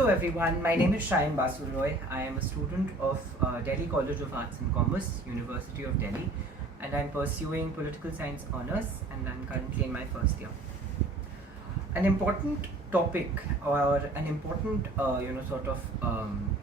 Hello everyone, my name is Shayan. I am a student of Delhi College of Arts and Commerce, University of Delhi, and I'm pursuing political science honours, and I'm currently in my first year. An important topic or an important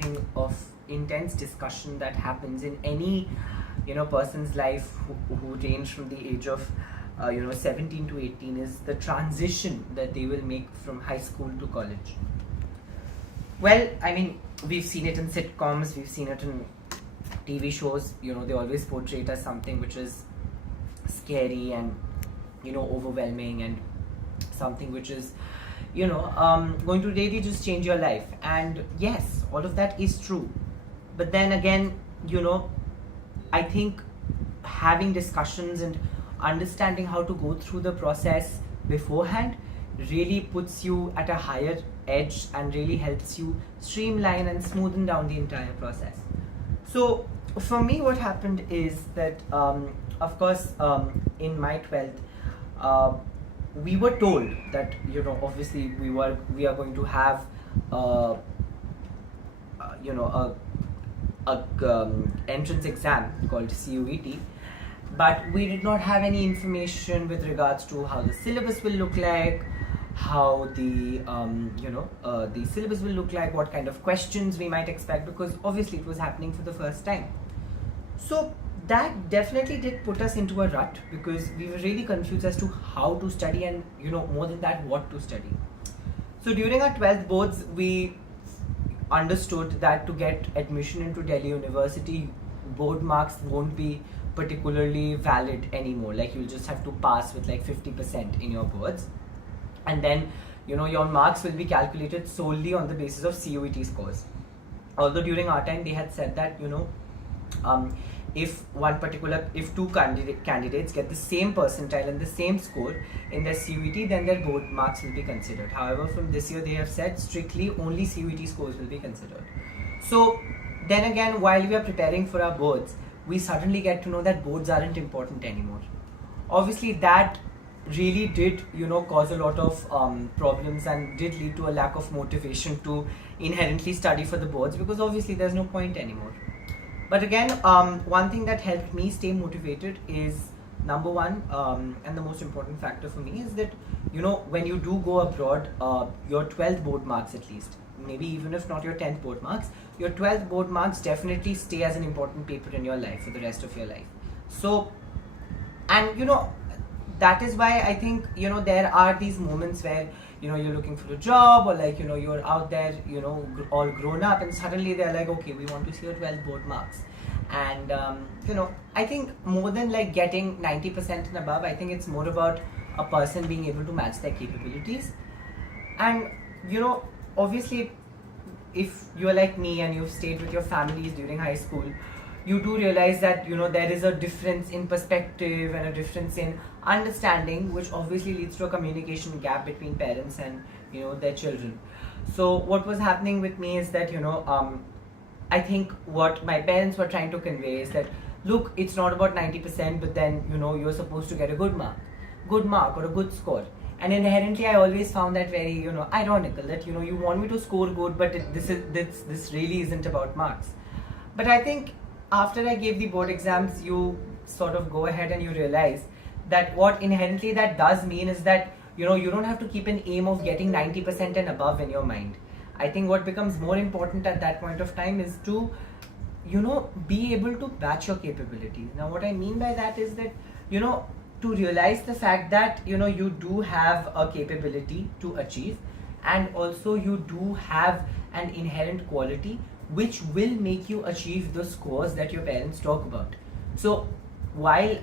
thing of intense discussion that happens in any person's life who range from the age of 17 to 18 is the transition that they will make from high school to college. Well, I mean, we've seen it in sitcoms, we've seen it in TV shows. They always portray it as something which is scary and overwhelming, and something which is going to really just change your life. And yes, all of that is true, but then again, I think having discussions and understanding how to go through the process beforehand really puts you at a higher edge and really helps you streamline and smoothen down the entire process. So for me, what happened is that of course in my 12th we were told that obviously we are going to have entrance exam called CUET, but we did not have any information with regards to how the syllabus will look like, how the the syllabus will look like, what kind of questions we might expect, because obviously it was happening for the first time. So that definitely did put us into a rut, because we were really confused as to how to study and more than that, what to study. So during our 12th boards, we understood that to get admission into Delhi University, board marks won't be particularly valid anymore. Like, you'll just have to pass with like 50% in your boards, and then your marks will be calculated solely on the basis of CUET scores. Although during our time they had said that if two candidates get the same percentile and the same score in their CUET, then their board marks will be considered. However, from this year they have said strictly only CUET scores will be considered. So then again, while we are preparing for our boards, we suddenly get to know that boards aren't important anymore. Obviously that really did cause a lot of problems and did lead to a lack of motivation to inherently study for the boards, because obviously there's no point anymore. But again, one thing that helped me stay motivated is, number one, and the most important factor for me, is that when you do go abroad, your 12th board marks, at least, maybe even if not your 10th board marks, your 12th board marks definitely stay as an important paper in your life for the rest of your life. So, and that is why I think there are these moments where you're looking for a job, or like you're out there all grown up, and suddenly they're like, okay, we want to see your 12th board marks. And I think more than like getting 90% and above, I think it's more about a person being able to match their capabilities. And obviously if you're like me and you've stayed with your families during high school, you do realize that there is a difference in perspective and a difference in understanding, which obviously leads to a communication gap between parents and their children. So what was happening with me is that I think what my parents were trying to convey is that, look, it's not about 90%, but then you're supposed to get a good mark or a good score. And inherently I always found that very ironical, that you want me to score good, but this really isn't about marks. But I think after I gave the board exams, you sort of go ahead and you realize that what inherently that does mean is that you don't have to keep an aim of getting 90% and above in your mind. I think what becomes more important at that point of time is to be able to match your capabilities. Now what I mean by that is that to realize the fact that you do have a capability to achieve, and also you do have an inherent quality which will make you achieve the scores that your parents talk about. So while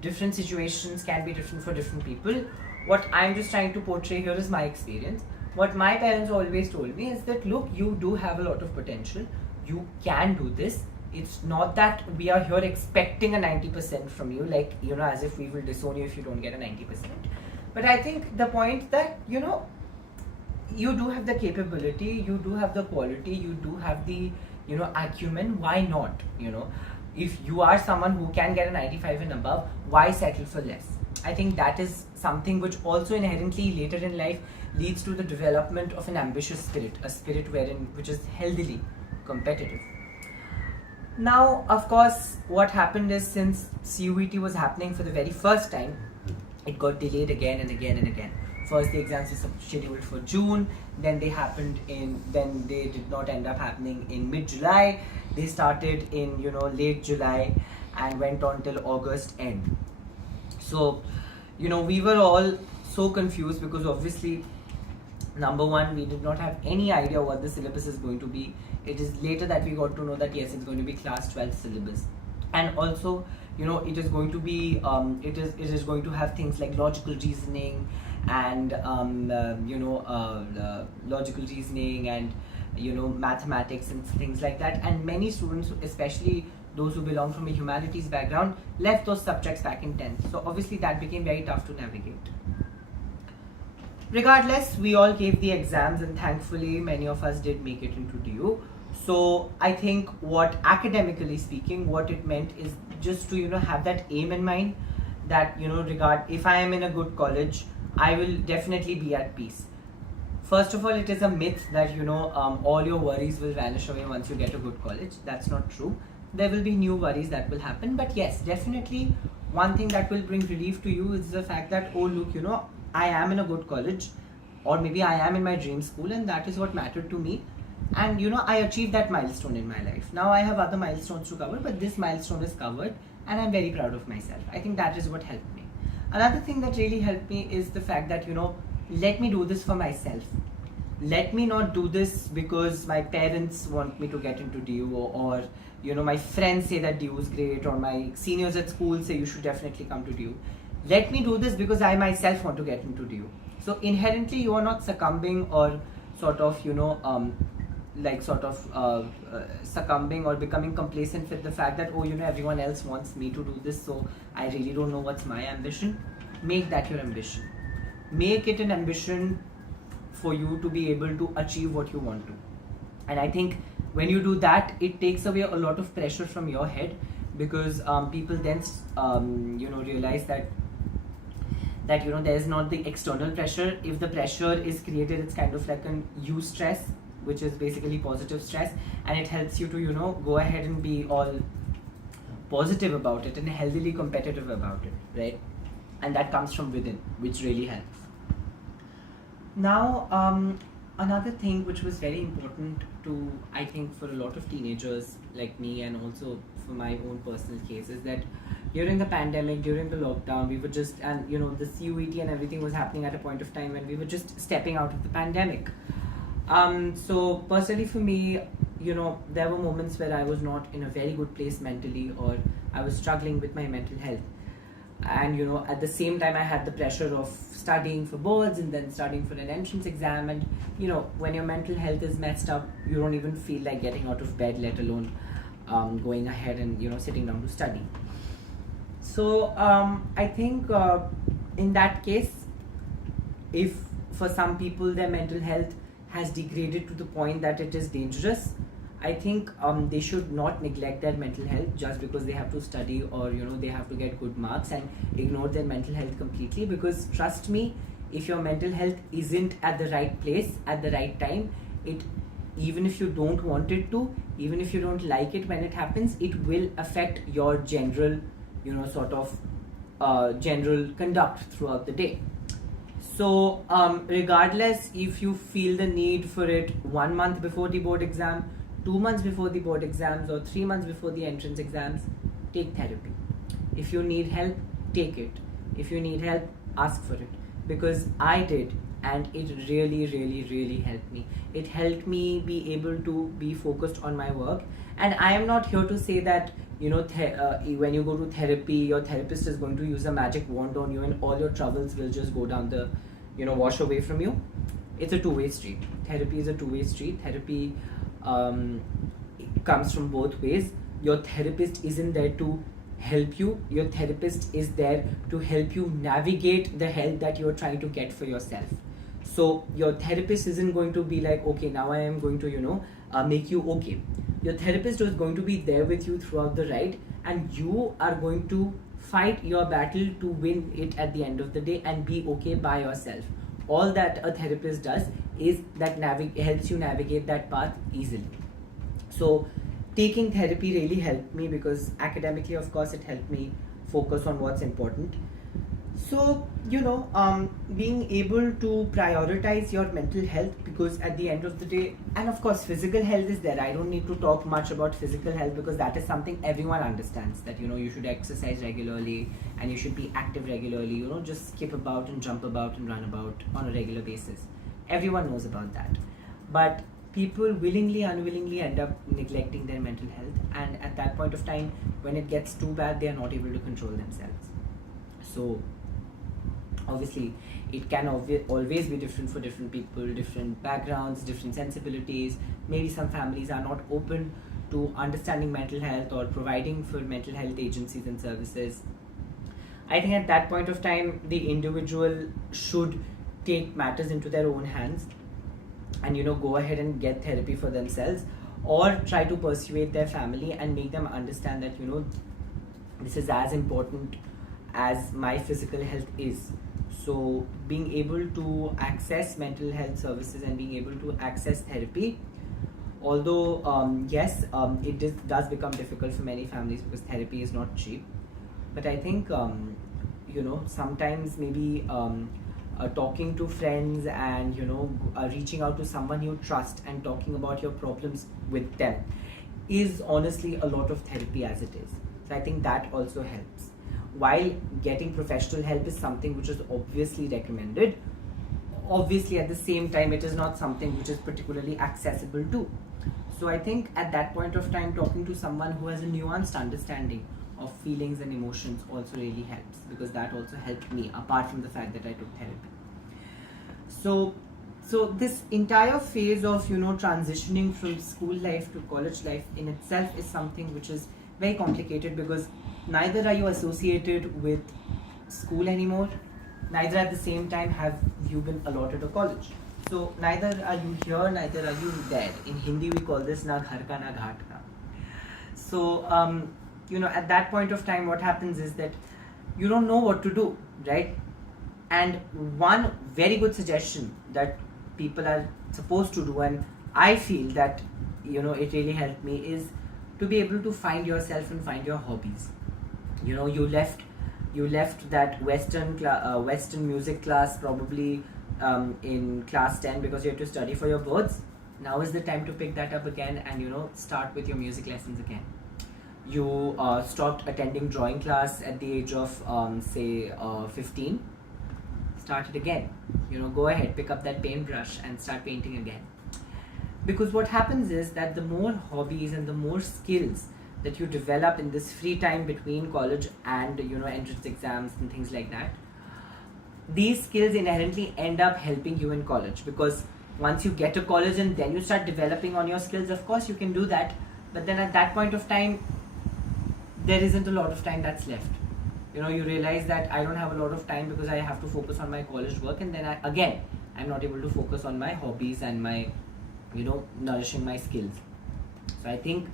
different situations can be different for different people, what I'm just trying to portray here is my experience. What my parents always told me is that, look, you do have a lot of potential, you can do this. It's not that we are here expecting a 90% from you, like as if we will disown you if you don't get a 90%. But I think the point that you do have the capability, you do have the quality, you do have the acumen. Why not? If you are someone who can get a 95 and above, why settle for less? I think that is something which also inherently later in life leads to the development of an ambitious spirit, a spirit which is healthily competitive. Now, of course, what happened is, since CUET was happening for the very first time, it got delayed again and again and again. First, the exams were scheduled for June, then they did not end up happening in mid-July. They started in, late July and went on till August end. So, we were all so confused because obviously, number one, we did not have any idea what the syllabus is going to be. It is later that we got to know that yes, it's going to be class 12 syllabus, and also it is going to be it is going to have things like logical reasoning and logical reasoning and mathematics and things like that. And many students, especially those who belong from a humanities background, left those subjects back in 10th. So obviously that became very tough to navigate. Regardless, we all gave the exams, and thankfully many of us did make it into DU. So I think what, academically speaking, what it meant is just to have that aim in mind, that if I am in a good college, I will definitely be at peace. First of all, it is a myth that all your worries will vanish away once you get a good college. That's not true. There will be new worries that will happen, but yes, definitely one thing that will bring relief to you is the fact that, oh look, I am in a good college, or maybe I am in my dream school, and that is what mattered to me. And I achieved that milestone in my life. Now I have other milestones to cover, but this milestone is covered, and I'm very proud of myself. I think that is what helped me. Another thing that really helped me is the fact that, let me do this for myself. Let me not do this because my parents want me to get into DU, or my friends say that DU is great, or my seniors at school say you should definitely come to DU. Let me do this because I myself want to get into DU. So inherently you are not succumbing or succumbing or becoming complacent with the fact that, oh, everyone else wants me to do this, so I really don't know what's my ambition. Make that your ambition. Make it an ambition for you to be able to achieve what you want to. And I think when you do that, it takes away a lot of pressure from your head, because people then realize that there is not the external pressure. If the pressure is created, it's kind of like an eustress, which is basically positive stress, and it helps you to go ahead and be all positive about it and healthily competitive about it, right? And that comes from within, which really helps. Now, another thing which was very important to, I think, for a lot of teenagers like me, and also for my own personal case, is that during the pandemic, during the lockdown, we were just, and the CUET and everything was happening at a point of time when we were just stepping out of the pandemic. So personally for me, there were moments where I was not in a very good place mentally, or I was struggling with my mental health. And at the same time I had the pressure of studying for boards and then studying for an entrance exam, and when your mental health is messed up, you don't even feel like getting out of bed, let alone going ahead and sitting down to study. So I think in that case, if for some people their mental health has degraded to the point that it is dangerous, I think they should not neglect their mental health just because they have to study, or they have to get good marks, and ignore their mental health completely. Because trust me, if your mental health isn't at the right place at the right time, even if you don't want it to, even if you don't like it when it happens, it will affect your general general conduct throughout the day. So regardless if you feel the need for it 1 month before the board exam, 2 months before the board exams, or 3 months before the entrance exams, take therapy. If you need help, take it. If you need help, ask for it. Because I did, and it really, really, really helped me. It helped me be able to be focused on my work. And I am not here to say that when you go to therapy, your therapist is going to use a magic wand on you and all your troubles will just go down the wash away from you. It's a two-way street. Therapy is a two-way street. Therapy comes from both ways. Your therapist isn't there to help you. Your therapist is there to help you navigate the help that you're trying to get for yourself. So your therapist isn't going to be like, okay, now I am going to make you okay. Your therapist is going to be there with you throughout the ride, and you are going to fight your battle to win it at the end of the day and be okay by yourself. All that a therapist does is that helps you navigate that path easily. So taking therapy really helped me, because academically, of course, it helped me focus on what's important. So, being able to prioritize your mental health, because at the end of the day, and of course, physical health is there. I don't need to talk much about physical health, because that is something everyone understands, that, you should exercise regularly and you should be active regularly, just skip about and jump about and run about on a regular basis. Everyone knows about that. But people willingly, unwillingly end up neglecting their mental health. And at that point of time, when it gets too bad, they are not able to control themselves. So, obviously, it can always be different for different people, different backgrounds, different sensibilities. Maybe some families are not open to understanding mental health or providing for mental health agencies and services. I think at that point of time, the individual should take matters into their own hands and, go ahead and get therapy for themselves, or try to persuade their family and make them understand that, this is as important as my physical health is. So being able to access mental health services and being able to access therapy, although yes, it does become difficult for many families because therapy is not cheap. But I think, sometimes maybe talking to friends and, reaching out to someone you trust and talking about your problems with them is honestly a lot of therapy as it is. So I think that also helps. While getting professional help is something which is obviously recommended, obviously at the same time it is not something which is particularly accessible to. So I think at that point of time, talking to someone who has a nuanced understanding of feelings and emotions also really helps, because that also helped me, apart from the fact that I took therapy. So this entire phase of, transitioning from school life to college life in itself is something which is very complicated, because neither are you associated with school anymore, neither at the same time have you been allotted a college. So neither are you here, neither are you there. In Hindi we call this na ghar ka na ghat ka. So at that point of time, what happens is that you don't know what to do, right? And one very good suggestion that people are supposed to do, and I feel that it really helped me, is to be able to find yourself and find your hobbies. You left that Western music class probably in class 10 because you had to study for your boards. Now is the time to pick that up again and start with your music lessons again. You stopped attending drawing class at the age of say 15. Start it again. Go ahead, pick up that paintbrush and start painting again. Because what happens is that the more hobbies and the more skills that you develop in this free time between college and entrance exams and things like that, these skills inherently end up helping you in college. Because once you get to college and then you start developing on your skills, of course you can do that, but then at that point of time there isn't a lot of time that's left. You realize that I don't have a lot of time because I have to focus on my college work, and then I'm not able to focus on my hobbies and my nourishing my skills. So I think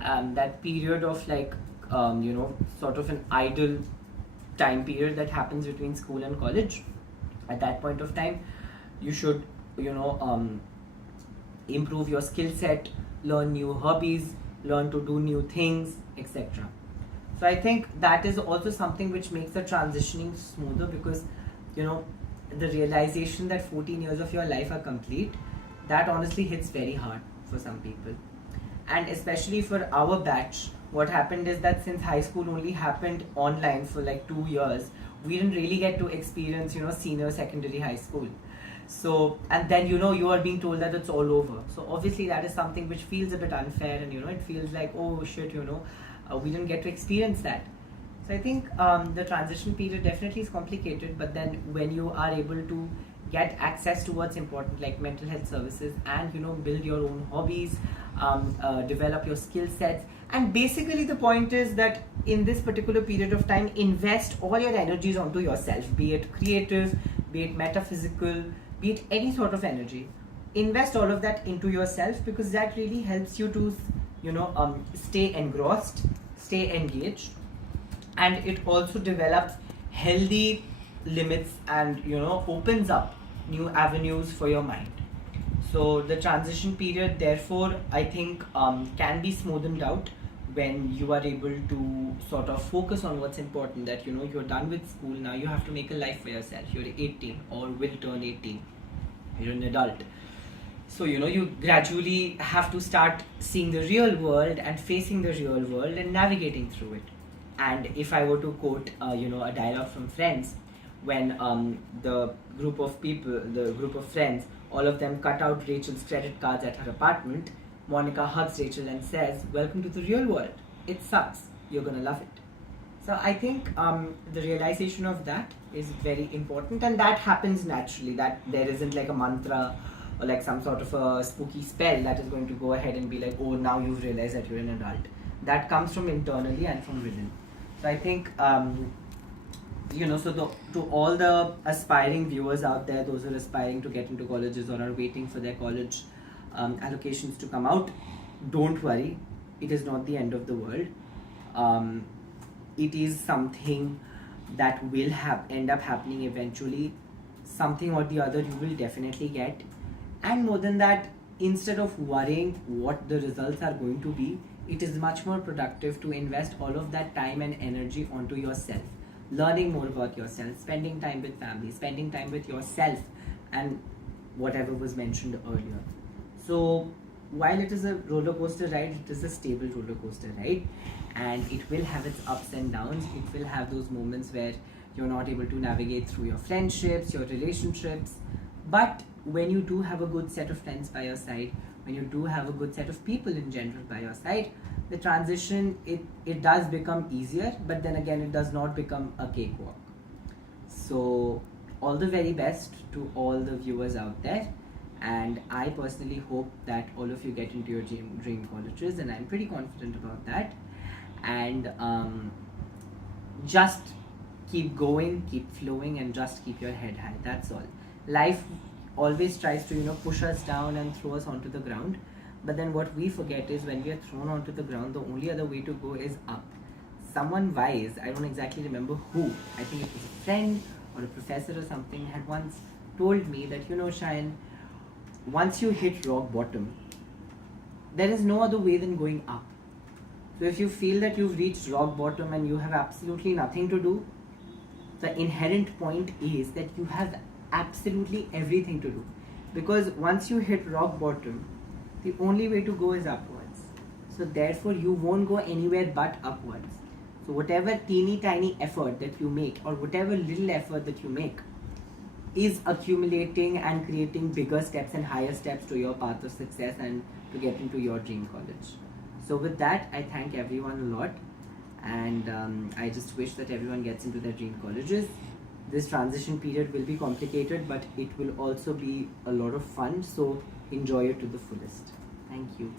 that period of sort of an idle time period that happens between school and college, at that point of time you should improve your skill set, learn new hobbies, learn to do new things, etc. So I think that is also something which makes the transitioning smoother, because the realization that 14 years of your life are complete, that honestly hits very hard for some people. And especially for our batch, what happened is that since high school only happened online for 2 years, we didn't really get to experience senior secondary high school. So, and then you are being told that it's all over. So obviously that is something which feels a bit unfair, and it feels like, oh shit, we didn't get to experience that. So I think the transition period definitely is complicated, but then when you are able to get access to what's important, like mental health services, and build your own hobbies, develop your skill sets, and basically the point is that in this particular period of time, invest all your energies onto yourself, be it creative, be it metaphysical, be it any sort of energy. Invest all of that into yourself, because that really helps you to stay engrossed, stay engaged, and it also develops healthy limits and opens up new avenues for your mind. So the transition period, therefore, I think can be smoothened out when you are able to sort of focus on what's important. That you're done with school, now you have to make a life for yourself. You're 18 or will turn 18. You're an adult. So you gradually have to start seeing the real world and facing the real world and navigating through it. And if I were to quote a dialogue from Friends, when the group of friends, all of them cut out Rachel's credit cards at her apartment, Monica hugs Rachel and says, "Welcome to the real world. It sucks. You're gonna love it." So I think the realization of that is very important, and that happens naturally. That there isn't like a mantra or like some sort of a spooky spell that is going to go ahead and be like, "Oh, now you've realized that you're an adult." That comes from internally and from within. So I think to all the aspiring viewers out there, those who are aspiring to get into colleges or are waiting for their college allocations to come out, don't worry, it is not the end of the world. It is something that will end up happening eventually. Something or the other you will definitely get. And more than that, instead of worrying what the results are going to be, it is much more productive to invest all of that time and energy onto yourself. Learning more about yourself, spending time with family, spending time with yourself, and whatever was mentioned earlier. So while it is a roller coaster ride, it is a stable roller coaster ride, and it will have its ups and downs. It will have those moments where you're not able to navigate through your friendships, your relationships. But when you do have a good set of friends by your side, when you do have a good set of people in general by your side, the transition, it does become easier, but then again, it does not become a cakewalk. So all the very best to all the viewers out there, and I personally hope that all of you get into your dream colleges, and I'm pretty confident about that. And just keep going, keep flowing, and just keep your head high. That's all. Life always tries to push us down and throw us onto the ground, but then what we forget is when we are thrown onto the ground, the only other way to go is up. Someone wise, I don't exactly remember who, I think it was a friend or a professor or something, had once told me that Shayan, once you hit rock bottom, there is no other way than going up. So if you feel that you've reached rock bottom and you have absolutely nothing to do, the inherent point is that you have absolutely everything to do. Because once you hit rock bottom, the only way to go is upwards. So therefore you won't go anywhere but upwards. So whatever teeny tiny effort that you make, or whatever little effort that you make, is accumulating and creating bigger steps and higher steps to your path of success and to get into your dream college. So with that, I thank everyone a lot, and I just wish that everyone gets into their dream colleges. This transition period will be complicated, but it will also be a lot of fun, so enjoy it to the fullest. Thank you.